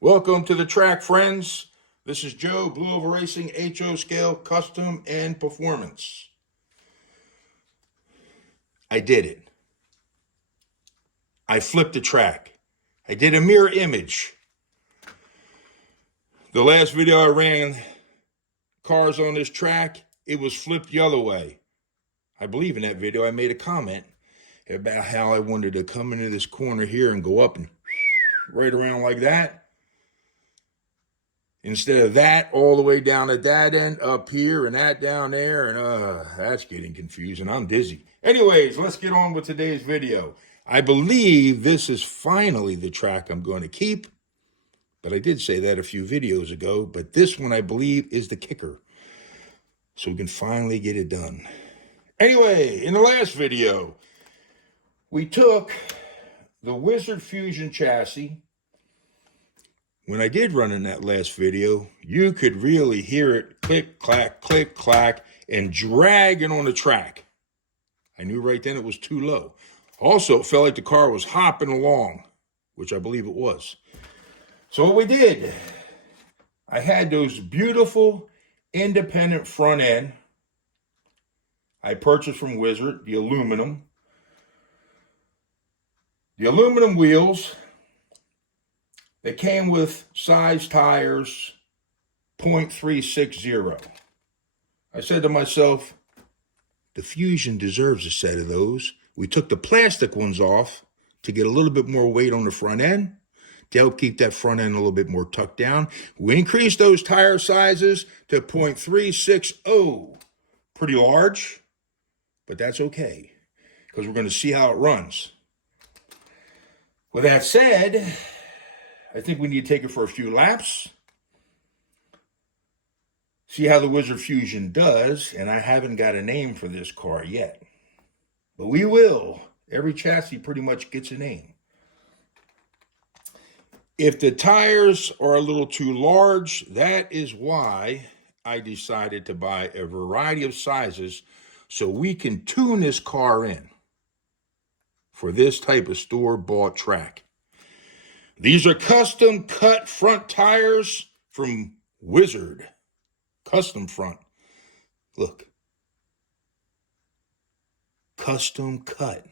Welcome to the track, friends. This is Joe, Blue Oval Racing, HO Scale, Custom, and Performance. I did it. I flipped the track. I did a mirror image. The last video I ran cars on this track, it was flipped the other way. I believe in that video I made a comment about how I wanted to come into this corner here and go up and right around like that. Instead of that, all the way down at that end, up here, and that down there, and that's getting confusing. I'm dizzy. Anyways, let's get on with today's video. I believe this is finally the track I'm going to keep, but I did say that a few videos ago, but this one I believe is the kicker, so we can finally get it done. Anyway, in the last video, we took the Wizzard Fusion chassis. When I did run in that last video, you could really hear it click, clack, and dragging on the track. I knew right then it was too low. Also, it felt like the car was hopping along, which I believe it was. So what we did, I had those beautiful independent front end. I purchased from Wizzard, the aluminum wheels. They came with size tires, .360. I said to myself, the Fusion deserves a set of those. We took the plastic ones off to get a little bit more weight on the front end, to help keep that front end a little bit more tucked down. We increased those tire sizes to .360. Pretty large, but that's okay, because we're going to see how it runs. With that said, I think we need to take it for a few laps, see how the Wizzard Fusion does, and I haven't got a name for this car yet. But we will. Every chassis pretty much gets a name. If the tires are a little too large, that is why I decided to buy a variety of sizes so we can tune this car in for this type of store-bought track. These are custom cut front tires from Wizzard. Custom front. Look. Custom cut.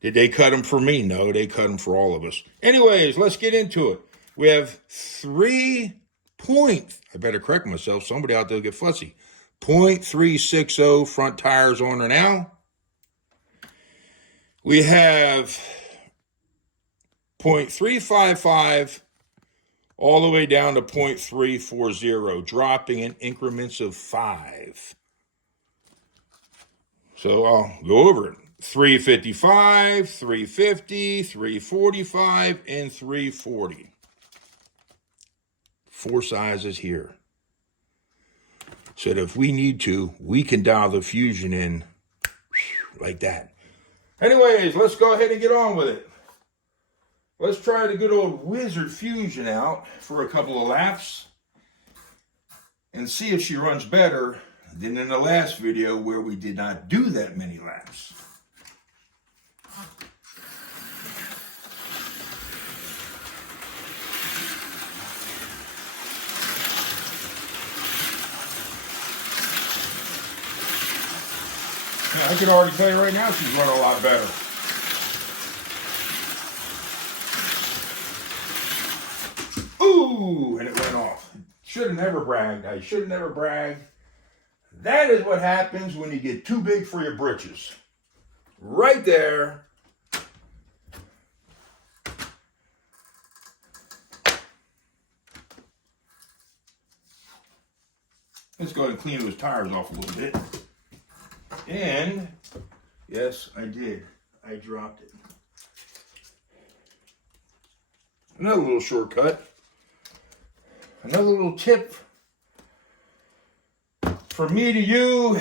Did they cut them for me? No, they cut them for all of us. Anyways, let's get into it. We have 3 point, I better correct myself, somebody out there will get fussy, .360 front tires on there now. We have .355 all the way down to .340, dropping in increments of 5. So I'll go over it. 355, 350, 345, and 340. 4 sizes here. So that if we need to, we can dial the Fusion in like that. Anyways, let's go ahead and get on with it. Let's try the good old Wizzard Fusion out for a couple of laps and see if she runs better than in the last video where we did not do that many laps. Yeah, I can already tell you right now she's running a lot better. Ooh, and it went off. Should have never bragged. I should have never bragged. That is what happens when you get too big for your britches. Right there. Let's go ahead and clean those tires off a little bit. And, yes, I did. I dropped it. Another little shortcut. Another little tip from me to you.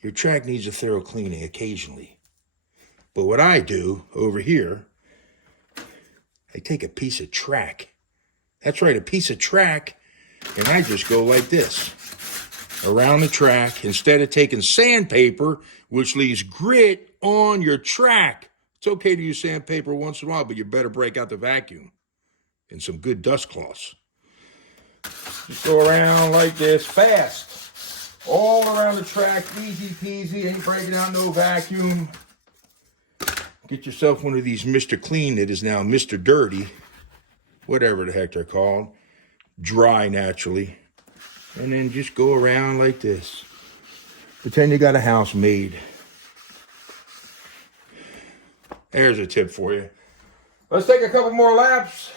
Your track needs a thorough cleaning occasionally. But what I do over here, I take a piece of track. That's right, a piece of track, and I just go like this around the track instead of taking sandpaper, which leaves grit on your track. It's okay to use sandpaper once in a while, but you better break out the vacuum and some good dust cloths. Just go around like this, fast. All around the track, easy peasy, ain't breaking out no vacuum. Get yourself one of these Mr. Clean that is now Mr. Dirty, whatever the heck they're called. Dry naturally. And then just go around like this. Pretend you got a house made. There's a tip for you. Let's take a couple more laps.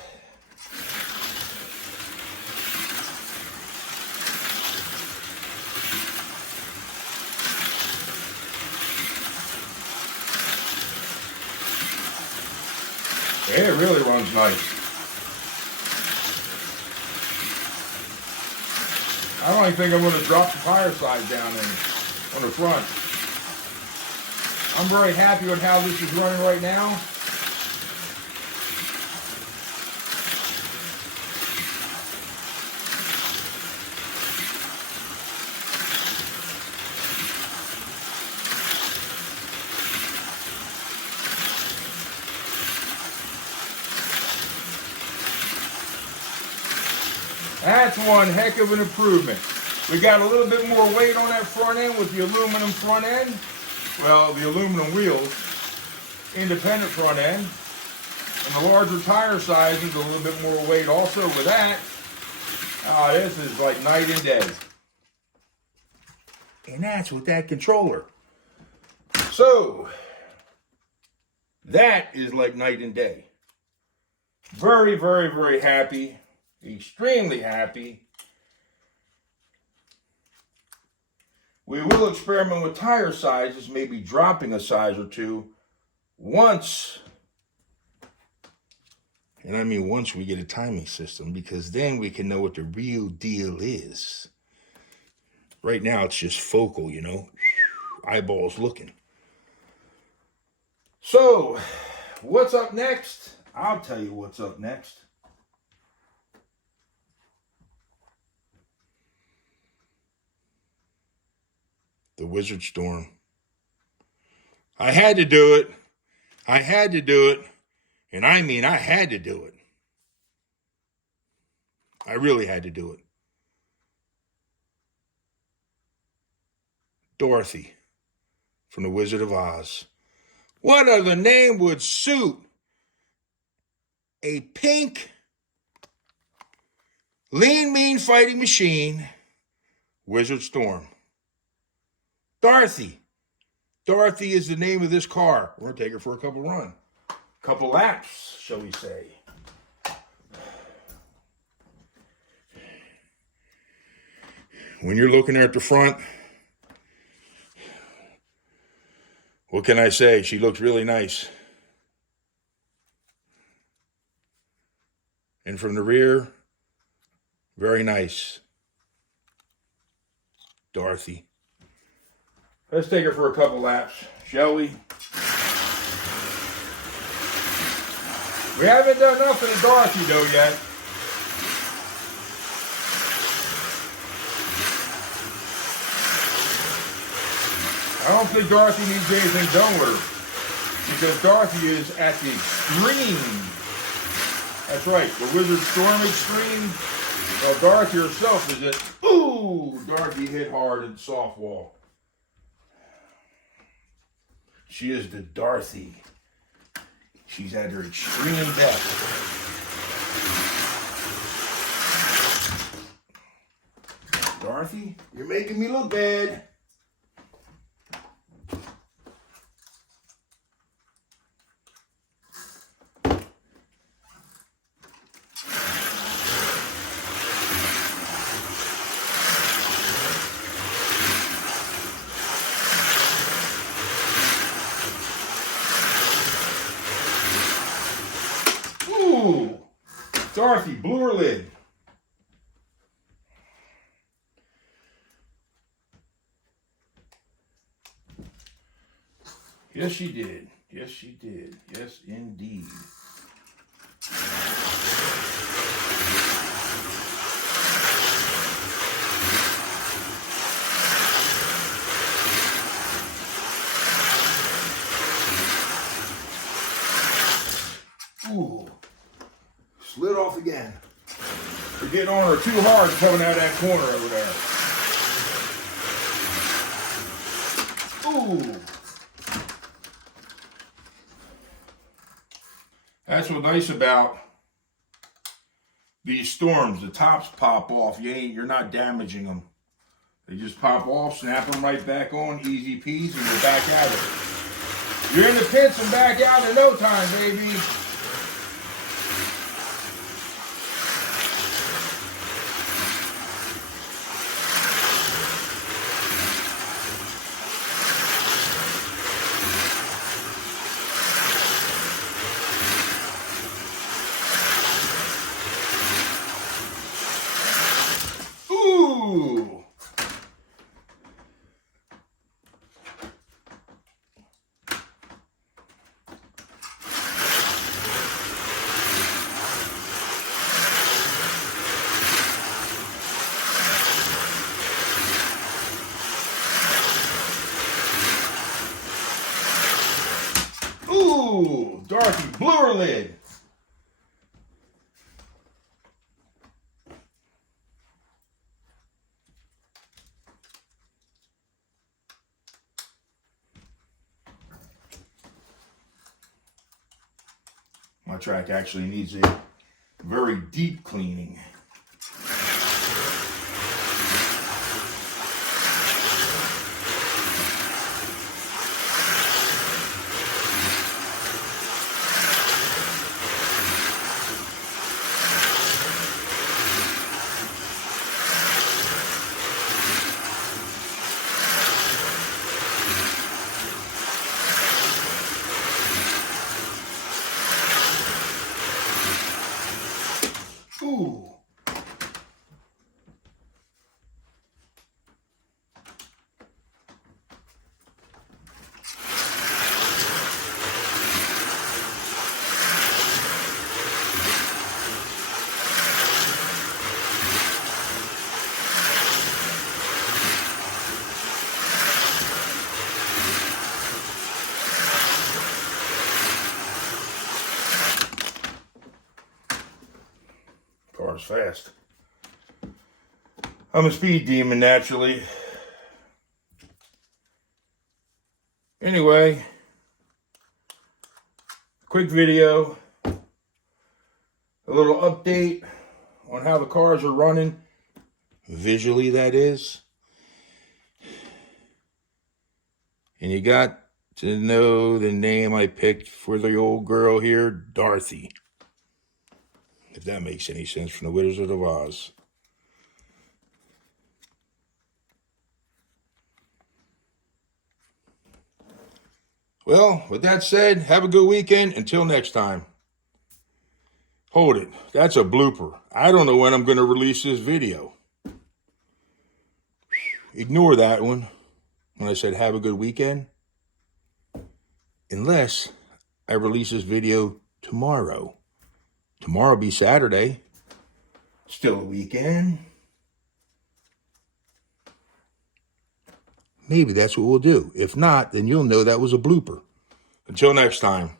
It really runs nice. I don't even think I'm going to drop the tire size down on the front. I'm very happy with how this is running right now. That's one heck of an improvement. We got a little bit more weight on that front end with the aluminum front end. Well, the aluminum wheels, independent front end. And the larger tire sizes, a little bit more weight also with that. This is like night and day. And that's with that controller. So, that is like night and day. Very, very, very happy. Extremely happy. We will experiment with tire sizes, maybe dropping a size or two once, and I mean once we get a timing system, because then we can know what the real deal is. Right now it's just focal, you know, eyeballs looking. So, what's up next? I'll tell you what's up next. The Wizzard Storm. I had to do it. I had to do it. And I mean, I had to do it. I really had to do it. Dorothy from The Wizard of Oz. What other name would suit a pink, lean, mean fighting machine, Wizard Storm? Dorothy. Dorothy is the name of this car. We're going to take her for a couple laps, shall we say. When you're looking at the front, what can I say? She looks really nice. And from the rear, very nice. Dorothy. Let's take her for a couple laps, shall we? We haven't done nothing to Dorothy though yet. I don't think Dorothy needs anything done with her, because Dorothy is at the extreme. That's right, the Wizard Storm extreme. Well, Dorothy herself is at, ooh, Dorothy hit hard in softball. She is the Dorothy. She's at her extreme best. Dorothy, you're making me look bad. Dorothy blew her lid. Yes, she did. Yes, she did. Yes, indeed. Ooh. Slid off again. We're getting on her too hard coming out of that corner over there. Ooh. That's what's nice about these storms. The tops pop off. You're not damaging them. They just pop off, snap them right back on, easy peasy, and you're back at it. You're in the pits and back out in no time, baby. Ooh. Ooh, Dorothy blew her lid. My track actually needs a very deep cleaning. Ooh. Car's fast. I'm a speed demon naturally. Anyway, quick video, a little update on how the cars are running, visually that is. And you got to know the name I picked for the old girl here, Dorothy. If that makes any sense, from the Wizard of Oz. Well, with that said, have a good weekend. Until next time. Hold it. That's a blooper. I don't know when I'm going to release this video. Ignore that one when I said have a good weekend. Unless I release this video tomorrow. Tomorrow will be Saturday. Still a weekend. Maybe that's what we'll do. If not, then you'll know that was a blooper. Until next time.